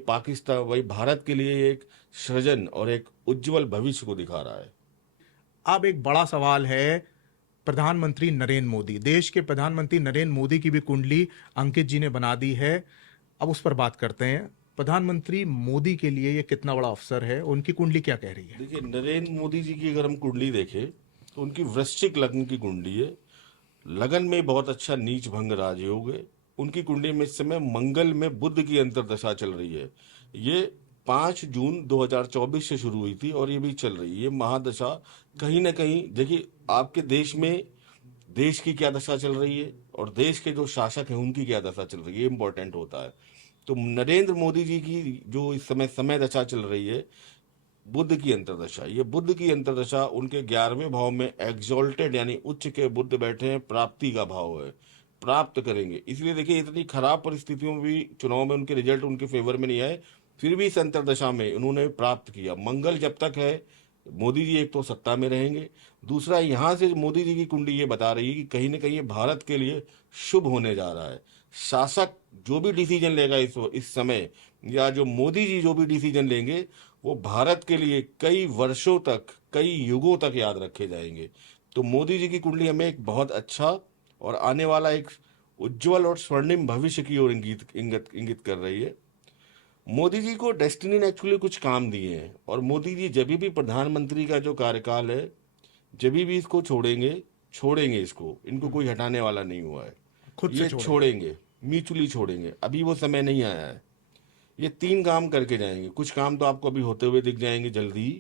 भारत के लिए एक सृजन और एक उज्जवल भविष्य को दिखा रहा है। अब एक बड़ा सवाल है, प्रधानमंत्री नरेंद्र मोदी, देश के प्रधानमंत्री नरेंद्र मोदी की भी कुंडली अंकित जी ने बना दी है। अब उस पर बात करते हैं। प्रधानमंत्री मोदी के लिए ये कितना बड़ा अवसर है? उनकी कुंडली क्या कह रही है? देखिए, नरेंद्र मोदी जी की अगर हम कुंडली देखें तो उनकी वृश्चिक लग्न की कुंडली है। लगन में बहुत अच्छा नीच भंग राजयोग है। उनकी कुंडली में इस समय मंगल में बुध की अंतर्दशा चल रही है। ये 5 जून 2024 से शुरू हुई थी और ये भी चल रही है। ये महादशा कहीं ना कहीं, देखिए, आपके देश में देश की क्या दशा चल रही है और देश के जो शासक हैं उनकी क्या दशा चल रही है, ये इंपॉर्टेंट होता है। तो नरेंद्र मोदी जी की जो इस समय दशा चल रही है, बुध की अंतर्दशा, ये बुध की अंतर्दशा उनके 11वें भाव में एग्जॉल्टेड यानी उच्च के बुध बैठे हैं, प्राप्ति का भाव है, प्राप्त करेंगे। इसलिए देखिए, इतनी खराब परिस्थितियों में भी चुनाव में उनके रिजल्ट उनके फेवर में नहीं आए, फिर भी इस अंतर्दशा में उन्होंने प्राप्त किया। मंगल जब तक है, मोदी जी एक तो सत्ता में रहेंगे, दूसरा यहाँ से मोदी जी की कुंडली ये बता रही है कि कहीं ना कहीं ये भारत के लिए शुभ होने जा रहा है। शासक जो भी डिसीजन लेगा इस समय, या जो मोदी जी जो भी डिसीजन लेंगे, वो भारत के लिए कई वर्षों तक, कई युगों तक याद रखे जाएंगे। तो मोदी जी की कुंडली हमें एक बहुत अच्छा और आने वाला एक उज्जवल और स्वर्णिम भविष्य की ओर इंगित कर रही है। मोदी जी को डेस्टिनी ने एक्चुअली कुछ काम दिए हैं और मोदी जी जब भी प्रधानमंत्री का जो कार्यकाल है, जब भी इसको छोड़ेंगे इसको, इनको कोई हटाने वाला नहीं हुआ है, खुद से ये छोड़ेंगे, म्यूचुअली छोड़ेंगे। अभी वो समय नहीं आया है। ये 3 काम करके जाएंगे। कुछ काम तो आपको अभी होते हुए दिख जाएंगे जल्दी ही।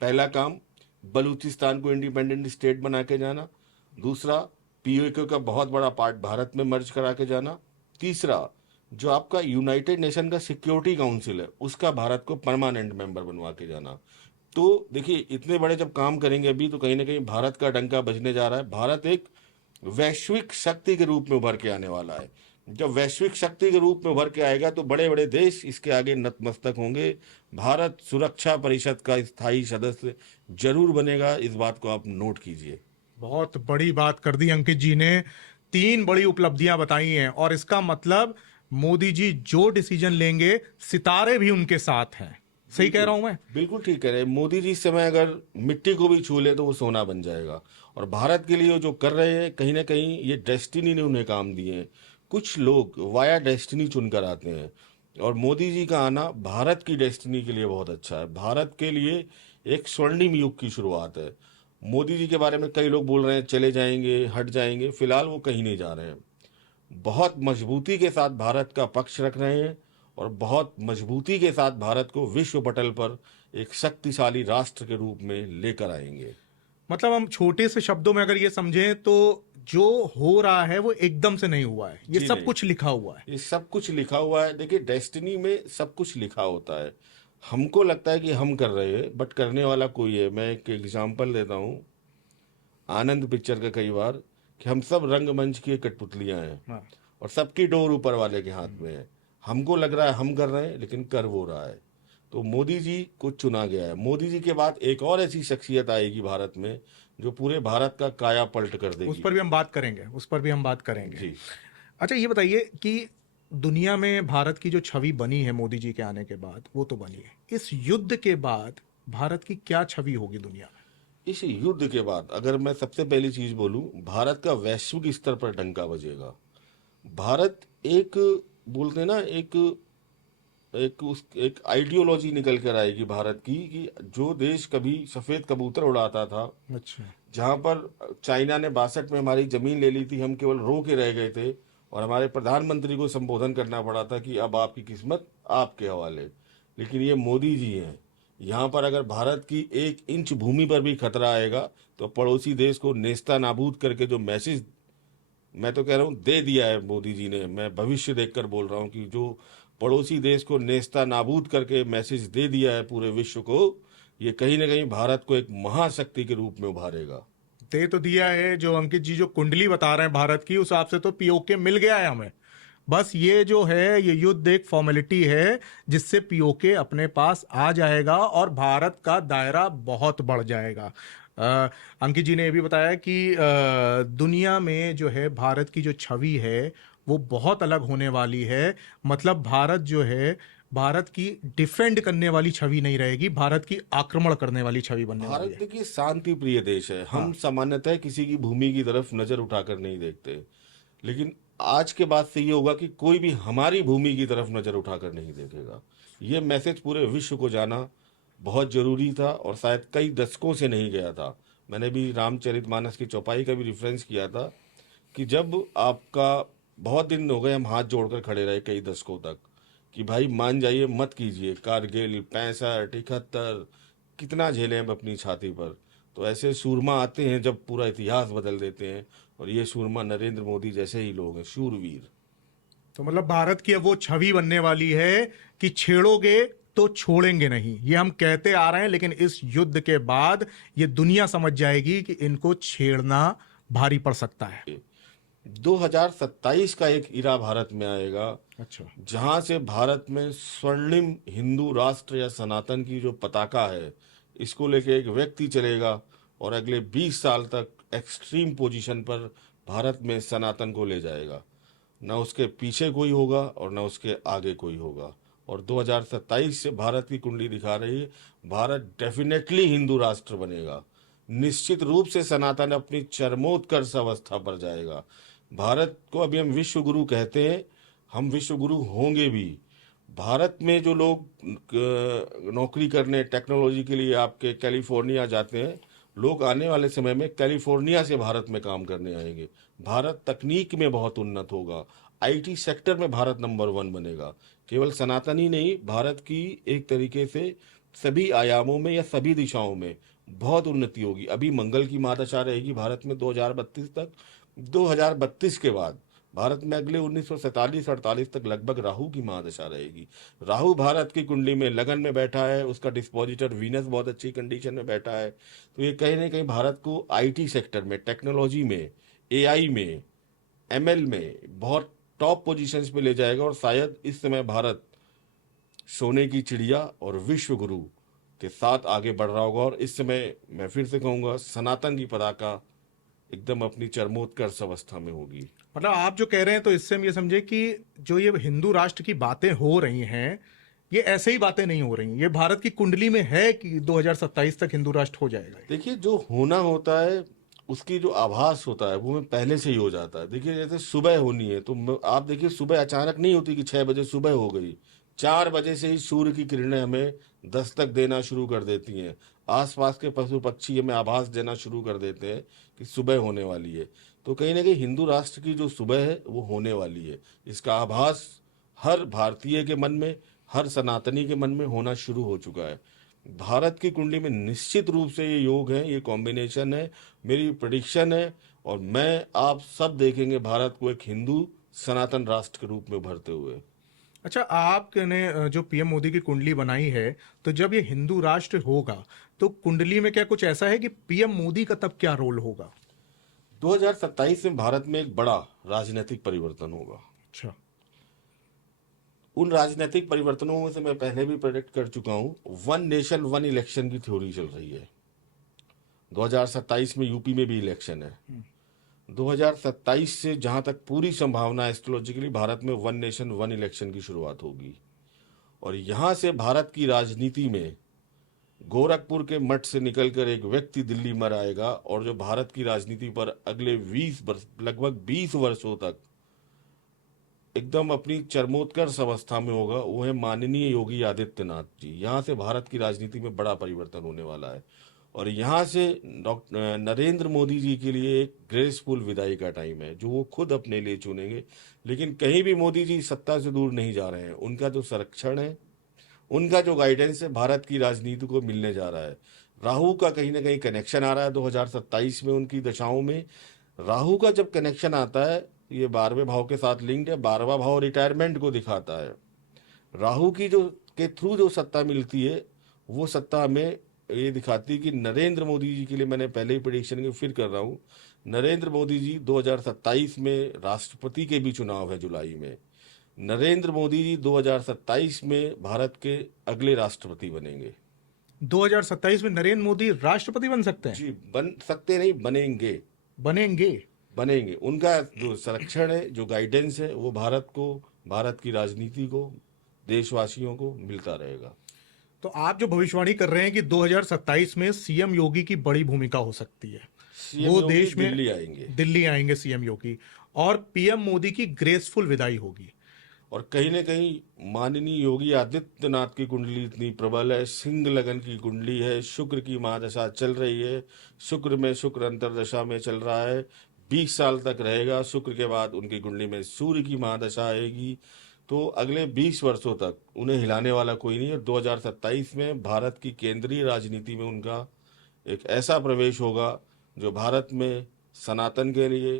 पहला काम, बलूचिस्तान को इंडिपेंडेंट स्टेट बना के जाना। दूसरा, पीओके का बहुत बड़ा पार्ट भारत में मर्ज करा के जाना। तीसरा, जो आपका यूनाइटेड नेशन का सिक्योरिटी काउंसिल है, उसका भारत को परमानेंट मेंबर बनवा के जाना। तो देखिए, इतने बड़े जब काम करेंगे अभी, तो कहीं ना कहीं भारत का डंका बजने जा रहा है। भारत एक वैश्विक शक्ति के रूप में उभर के आने वाला है। जब वैश्विक शक्ति के रूप में उभर के आएगा तो बड़े बड़े देश इसके आगे नतमस्तक होंगे। भारत सुरक्षा परिषद का स्थायी सदस्य जरूर बनेगा, इस बात को आप नोट कीजिए। बहुत बड़ी बात कर दी अंकित जी ने। 3 बड़ी उपलब्धियां बताई हैं और इसका मतलब मोदी जी जो डिसीजन लेंगे, सितारे भी उनके साथ हैं। सही कह रहा हूं मैं? बिल्कुल ठीक कह रहे हैं। मोदी जी इस समय अगर मिट्टी को भी छू ले तो वो सोना बन जाएगा। और भारत के लिए जो कर रहे हैं, कहीं ना कहीं ये डेस्टिनी ने उन्हें काम दिए हैं। कुछ लोग वाया डेस्टिनी चुनकर आते हैं और मोदी जी का आना भारत की डेस्टिनी के लिए बहुत अच्छा है। भारत के लिए एक स्वर्णिम युग की शुरुआत है। मोदी जी के बारे में कई लोग बोल रहे हैं चले जाएंगे, हट जाएंगे। फिलहाल वो कहीं नहीं जा रहे हैं। बहुत मजबूती के साथ भारत का पक्ष रख रहे हैं और बहुत मजबूती के साथ भारत को विश्व पटल पर एक शक्तिशाली राष्ट्र के रूप में लेकर आएंगे। मतलब हम छोटे से शब्दों में अगर ये समझें तो जो हो रहा है वो एकदम से नहीं हुआ है, ये जी सब नहीं। कुछ लिखा हुआ है। ये सब कुछ लिखा हुआ है। देखिए, डेस्टिनी में सब कुछ लिखा होता है। हमको लगता है कि हम कर रहे हैं, बट करने वाला कोई है। मैं एक एग्जांपल देता हूँ आनंद पिक्चर का, कई बार, कि हम सब रंगमंच की कठपुतलियां हैं हाँ। और सबकी डोर ऊपर वाले के हाथ में है। हमको लग रहा है हम कर रहे हैं, लेकिन कर वो रहा है। तो मोदी जी को चुना गया है। मोदी जी के बाद एक और ऐसी शख्सियत आएगी भारत में जो पूरे भारत का काया पलट कर उस देगी। पर भी हम बात करेंगे, उस पर भी हम बात करेंगे। जी, अच्छा, ये बताइए कि दुनिया में भारत की जो छवि बनी है मोदी जी के आने के बाद, वो तो बनी है। इस युद्ध के बाद भारत की क्या छवि होगी दुनिया में? इस युद्ध के बाद अगर मैं सबसे पहली चीज बोलूं, भारत का वैश्विक स्तर पर डंका बजेगा। भारत एक, बोलते हैं ना, एक आइडियोलॉजी निकल कर आएगी भारत की, कि जो देश कभी सफेद कबूतर उड़ाता था, अच्छा। जहां पर चाइना ने 62 में हमारी जमीन ले ली थी, हम केवल रो के रह गए थे और हमारे प्रधानमंत्री को संबोधन करना पड़ा था कि अब आपकी किस्मत आपके हवाले। लेकिन ये मोदी जी हैं। यहाँ पर अगर भारत की 1 इंच भूमि पर भी खतरा आएगा तो पड़ोसी देश को नेस्ता नाबूद करके जो मैसेज, मैं तो कह रहा हूँ, दे दिया है मोदी जी ने। मैं भविष्य देखकर बोल रहा हूँ कि जो पड़ोसी देश को नेस्ता नाबूद करके मैसेज दे दिया है पूरे विश्व को, ये कहीं ना कहीं भारत को एक महाशक्ति के रूप में उभारेगा। दे तो दिया है। जो अंकित जी जो कुंडली बता रहे हैं भारत की, उस हिसाब से तो पीओके मिल गया है हमें। बस ये जो है, ये युद्ध एक फॉर्मेलिटी है जिससे पीओके अपने पास आ जाएगा और भारत का दायरा बहुत बढ़ जाएगा। अंकित जी ने ये भी बताया कि दुनिया में जो है भारत की जो छवि है वो बहुत अलग होने वाली है। मतलब भारत जो है, भारत की डिफेंड करने वाली छवि नहीं रहेगी, भारत की आक्रमण करने वाली छवि बनने वाली भारत है। देखिए शांति प्रिय देश है। हम सामान्यतः किसी की भूमि की तरफ नजर उठाकर नहीं देखते, लेकिन आज के बाद से ये होगा कि कोई भी हमारी भूमि की तरफ नजर उठाकर नहीं देखेगा। ये मैसेज पूरे विश्व को जाना बहुत जरूरी था और शायद कई दशकों से नहीं गया था। मैंने भी रामचरितमानस की चौपाई का भी रेफरेंस किया था कि जब आपका बहुत दिन हो गए हम हाथ जोड़कर खड़े रहे कई दशकों तक कि भाई मान जाइए, मत कीजिए, कारगिल 65 71 कितना झेले हम अपनी छाती पर। तो ऐसे सूरमा आते हैं जब पूरा इतिहास बदल देते हैं, और ये सूरमा नरेंद्र मोदी जैसे ही लोग हैं, शूरवीर। तो मतलब भारत की अब वो छवि बनने वाली है कि छेड़ोगे तो छोड़ेंगे नहीं, ये हम कहते आ रहे हैं, लेकिन इस युद्ध के बाद ये दुनिया समझ जाएगी कि इनको छेड़ना भारी पड़ सकता है। 2027 का एक इरा भारत में आएगा अच्छा। जहां से भारत में स्वर्णिम हिंदू राष्ट्र या सनातन की जो पताका है, इसको लेके एक व्यक्ति चलेगा और अगले 20 साल तक एक्सट्रीम पोजीशन पर भारत में सनातन को ले जाएगा। न उसके पीछे कोई होगा और न उसके आगे कोई होगा। और 2027 से भारत की कुंडली दिखा रही है, भारत डेफिनेटली हिंदू राष्ट्र बनेगा। निश्चित रूप से सनातन अपनी चरमोत्कर्ष अवस्था पर जाएगा। भारत को अभी हम विश्व गुरु कहते हैं, हम विश्व गुरु होंगे भी। भारत में जो लोग नौकरी करने टेक्नोलॉजी के लिए आपके कैलिफोर्निया जाते हैं, लोग आने वाले समय में कैलिफोर्निया से भारत में काम करने आएंगे। भारत तकनीक में बहुत उन्नत होगा, आईटी सेक्टर में भारत नंबर 1 बनेगा। केवल सनातन ही नहीं, भारत की एक तरीके से सभी आयामों में या सभी दिशाओं में बहुत उन्नति होगी। अभी मंगल की महादशा रहेगी भारत में 2032 तक। 2032 के बाद भारत में अगले 1947-48 तक लगभग राहु की महादशा रहेगी। राहु भारत की कुंडली में लगन में बैठा है, उसका डिस्पोजिटर वीनस बहुत अच्छी कंडीशन में बैठा है। तो ये कहीं ना कहीं भारत को आईटी सेक्टर में, टेक्नोलॉजी में, एआई में, एमएल में बहुत टॉप पोजीशंस पे ले जाएगा। और शायद इस समय भारत सोने की चिड़िया और विश्व गुरु के साथ आगे बढ़ रहा होगा। और इस समय मैं फिर से कहूँगा, सनातन की पताका एकदम अपनी चरमोत्कर्ष अवस्था में होगी। मतलब आप जो कह रहे हैं, तो इससे हम ये समझे कि जो ये हिंदू राष्ट्र की बातें हो रही हैं, ये ऐसे ही बातें नहीं हो रही, ये भारत की कुंडली में है कि 2027 तक हिंदू राष्ट्र हो जाएगा। देखिए, जो होना होता है उसकी जो आभास होता है वो में पहले से ही हो जाता है। देखिए, जैसे सुबह होनी है तो आप देखिए, सुबह अचानक नहीं होती कि 6 बजे सुबह हो गई। 4 बजे से ही सूर्य की किरणें हमें दस्तक देना शुरू कर देती हैं। आसपास के पशु पक्षी हमें आभास देना शुरू कर देते हैं कि सुबह होने वाली है। तो कहीं ना कहीं हिंदू राष्ट्र की जो सुबह है वो होने वाली है। इसका आभास हर भारतीय के मन में, हर सनातनी के मन में होना शुरू हो चुका है। भारत की कुंडली में निश्चित रूप से ये योग है, ये कॉम्बिनेशन है। मेरी प्रेडिक्शन है और मैं आप सब देखेंगे भारत को एक हिंदू सनातन राष्ट्र के रूप में उभरते हुए। अच्छा, आपने जो पीएम मोदी की कुंडली बनाई है, तो जब ये हिंदू राष्ट्र होगा तो कुंडली में क्या कुछ ऐसा है कि पीएम मोदी का तब क्या रोल होगा? 2027 में भारत में एक बड़ा राजनीतिक परिवर्तन होगा। अच्छा। उन राजनीतिक परिवर्तनों में से मैं पहले भी प्रेडिक्ट कर चुका हूं। 1 नेशन 1 इलेक्शन की थ्योरी चल रही है। 2027 में यूपी में भी इलेक्शन है। 2027 से जहां तक पूरी संभावना एस्ट्रोलॉजिकली भारत में 1 नेशन 1 इलेक्शन की शुरुआत होगी। और यहां से भारत की राजनीति में गोरखपुर के मठ से निकलकर एक व्यक्ति दिल्ली में आएगा और जो भारत की राजनीति पर अगले 20 वर्ष, लगभग 20 वर्षों तक एकदम अपनी चरमोत्कर्ष अवस्था में होगा, वो है माननीय योगी आदित्यनाथ जी। यहाँ से भारत की राजनीति में बड़ा परिवर्तन होने वाला है। और यहाँ से नरेंद्र मोदी जी के लिए एक ग्रेसफुल विदाई का टाइम है, जो वो खुद अपने लिए चुनेंगे। लेकिन कहीं भी मोदी जी सत्ता से दूर नहीं जा रहे हैं। उनका जो संरक्षण है, उनका जो गाइडेंस है, भारत की राजनीति को मिलने जा रहा है। राहु का कहीं ना कहीं कनेक्शन आ रहा है 2027 में उनकी दशाओं में। राहु का जब कनेक्शन आता है, ये 12वें भाव के साथ लिंक्ड है। 12वां भाव रिटायरमेंट को दिखाता है। राहु की जो के थ्रू जो सत्ता मिलती है, वो सत्ता हमें ये दिखाती है कि नरेंद्र मोदी जी के लिए, मैंने पहले ही प्रेडिक्शन की फिर कर रहा हूँ, नरेंद्र मोदी जी 2027 में राष्ट्रपति के भी चुनाव है जुलाई में। नरेंद्र मोदी जी 2027 में भारत के अगले राष्ट्रपति बनेंगे। 2027 में नरेंद्र मोदी राष्ट्रपति बन सकते हैं? जी, बन सकते नहीं, बनेंगे। बनेंगे। उनका जो संरक्षण है, जो गाइडेंस है, वो भारत को, भारत की राजनीति को, देशवासियों को मिलता रहेगा। तो आप जो भविष्यवाणी कर रहे हैं कि 2027 में सीएम योगी की बड़ी भूमिका हो सकती है, वो देश में दिल्ली आएंगे सीएम योगी, और पीएम मोदी की ग्रेसफुल विदाई होगी। और कहीं ना कहीं माननीय योगी आदित्यनाथ की कुंडली इतनी प्रबल है, सिंह लगन की कुंडली है, शुक्र की महादशा चल रही है, शुक्र में शुक्र अंतरदशा में चल रहा है, 20 साल तक रहेगा। शुक्र के बाद उनकी कुंडली में सूर्य की महादशा आएगी, तो अगले 20 वर्षों तक उन्हें हिलाने वाला कोई नहीं है। 2027 में भारत की केंद्रीय राजनीति में उनका एक ऐसा प्रवेश होगा जो भारत में सनातन के लिए,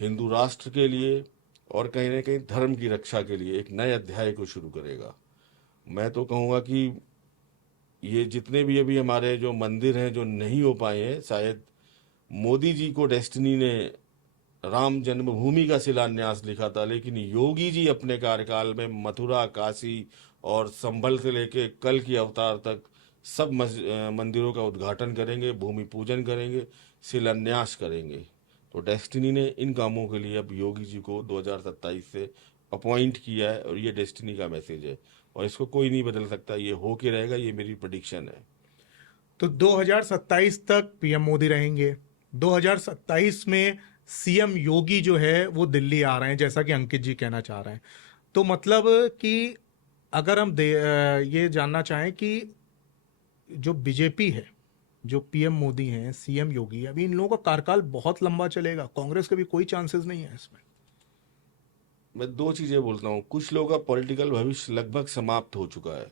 हिंदू राष्ट्र के लिए और कहीं ना कहीं धर्म की रक्षा के लिए एक नए अध्याय को शुरू करेगा। मैं तो कहूँगा कि ये जितने भी अभी हमारे जो मंदिर हैं जो नहीं हो पाए हैं, शायद मोदी जी को डेस्टिनी ने राम जन्मभूमि का शिलान्यास लिखा था, लेकिन योगी जी अपने कार्यकाल में मथुरा, काशी और संभल से लेके कल की अवतार तक सब मंदिरों का उद्घाटन करेंगे, भूमि पूजन करेंगे, शिलान्यास करेंगे। तो डेस्टिनी ने इन कामों के लिए अब योगी जी को 2027 से अपॉइंट किया है और ये डेस्टिनी का मैसेज है और इसको कोई नहीं बदल सकता। ये हो के रहेगा, ये मेरी प्रेडिक्शन है। तो 2027 तक पीएम मोदी रहेंगे। 2027 में सीएम योगी जो है वो दिल्ली आ रहे हैं, जैसा कि अंकित जी कहना चाह रहे हैं। तो मतलब कि अगर हम ये जानना चाहें कि जो बीजेपी है, जो पीएम मोदी हैं, सीएम योगी, अभी इन लोगों का कार्यकाल बहुत लंबा चलेगा, कांग्रेस के भी कोई चांसेस नहीं है इसमें। मैं दो चीजें बोलता हूँ, कुछ लोगों का पॉलिटिकल भविष्य लगभग समाप्त हो चुका है।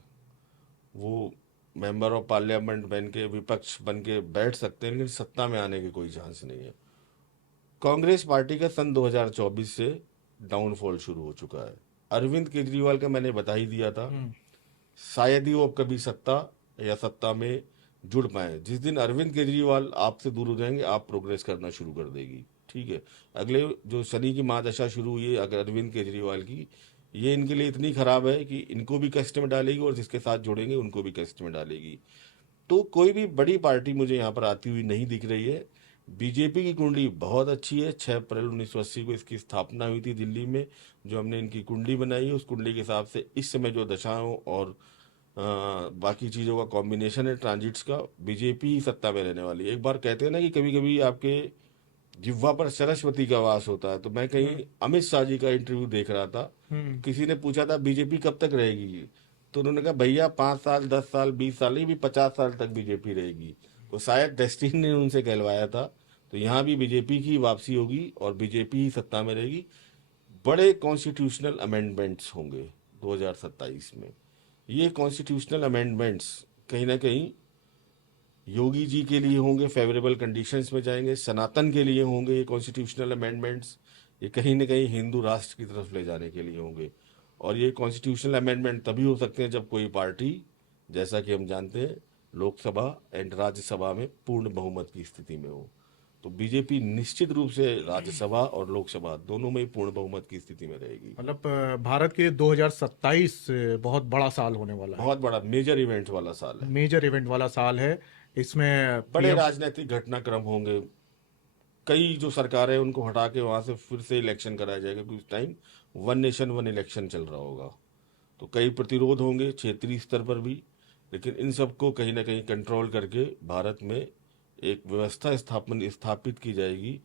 वो मेंबर ऑफ पार्लियामेंट बन के, विपक्ष बन के बैठ सकते हैं, लेकिन सत्ता में आने के कोई चांस नहीं है। कांग्रेस पार्टी का सन 2024 से डाउनफॉल शुरू हो चुका है। अरविंद केजरीवाल का मैंने बता ही दिया था, शायद ही वो अब कभी सत्ता में जुड़ पाए। जिस दिन अरविंद केजरीवाल आपसे दूर हो जाएंगे, आप प्रोग्रेस करना शुरू कर देगी। ठीक है, अगले जो शनि की महादशा शुरू हुई है अगर अरविंद केजरीवाल की, ये इनके लिए इतनी खराब है कि इनको भी कष्ट में डालेगी और जिसके साथ जुड़ेंगे उनको भी कष्ट में डालेगी। तो कोई भी बड़ी पार्टी मुझे यहाँ पर आती हुई नहीं दिख रही है। बीजेपी की कुंडली बहुत अच्छी है। 6 अप्रैल 1980 को इसकी स्थापना हुई थी दिल्ली में। जो हमने इनकी कुंडली बनाई है उस कुंडली के हिसाब से इस समय जो दशाओं और बाकी चीज़ों का कॉम्बिनेशन है ट्रांजिट्स का, बीजेपी ही सत्ता में रहने वाली है। एक बार कहते हैं ना कि कभी कभी आपके जिह्वा पर सरस्वती का वास होता है, तो मैं कहीं अमित शाह जी का इंटरव्यू देख रहा था, किसी ने पूछा था बीजेपी कब तक रहेगी, तो उन्होंने कहा भैया 5 साल 10 साल 20 साल नहीं भी 50 साल तक बीजेपी रहेगी। तो शायद डेस्टिनी ने उनसे कहलवाया था। तो यहाँ भी बीजेपी की वापसी होगी और बीजेपी ही सत्ता में रहेगी। बड़े कॉन्स्टिट्यूशनल अमेंडमेंट्स होंगे 2027 में। ये कॉन्स्टिट्यूशनल अमेंडमेंट्स कहीं ना कहीं योगी जी के लिए होंगे, फेवरेबल कंडीशंस में जाएंगे। सनातन के लिए होंगे ये कॉन्स्टिट्यूशनल अमेंडमेंट्स, ये कहीं ना कहीं हिंदू राष्ट्र की तरफ ले जाने के लिए होंगे। और ये कॉन्स्टिट्यूशनल अमेंडमेंट तभी हो सकते हैं जब कोई पार्टी, जैसा कि हम जानते हैं, लोकसभा एंड राज्यसभा में पूर्ण बहुमत की स्थिति में हो। तो बीजेपी निश्चित रूप से राज्यसभा और लोकसभा दोनों में पूर्ण बहुमत की स्थिति में रहेगी। मतलब भारत के 2027 बहुत बड़ा साल होने वाला है, बहुत बड़ा मेजर इवेंट वाला साल है, मेजर इवेंट वाला साल है। इसमें बड़े राजनीतिक घटनाक्रम होंगे। कई जो सरकारें हैं उनको हटा के वहां से फिर से इलेक्शन कराया जाएगा, क्योंकि उस टाइम 1 नेशन 1 इलेक्शन चल रहा होगा। तो कई प्रतिरोध होंगे क्षेत्रीय स्तर पर भी, लेकिन इन सबको कहीं ना कहीं कंट्रोल करके भारत में एक व्यवस्था स्थापित की जाएगी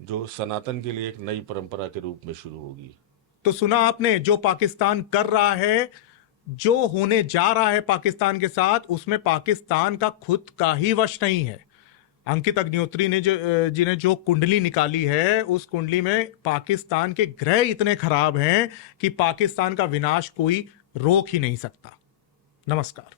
जो सनातन के लिए एक नई परंपरा के रूप में शुरू होगी। तो सुना आपने, जो पाकिस्तान कर रहा है, जो होने जा रहा है पाकिस्तान के साथ, उसमें पाकिस्तान का खुद का ही वश नहीं है। अंकित अग्निहोत्री ने जिन्हें जो कुंडली निकाली है, उस कुंडली में पाकिस्तान के ग्रह इतने खराब हैं कि पाकिस्तान का विनाश कोई रोक ही नहीं सकता। नमस्कार।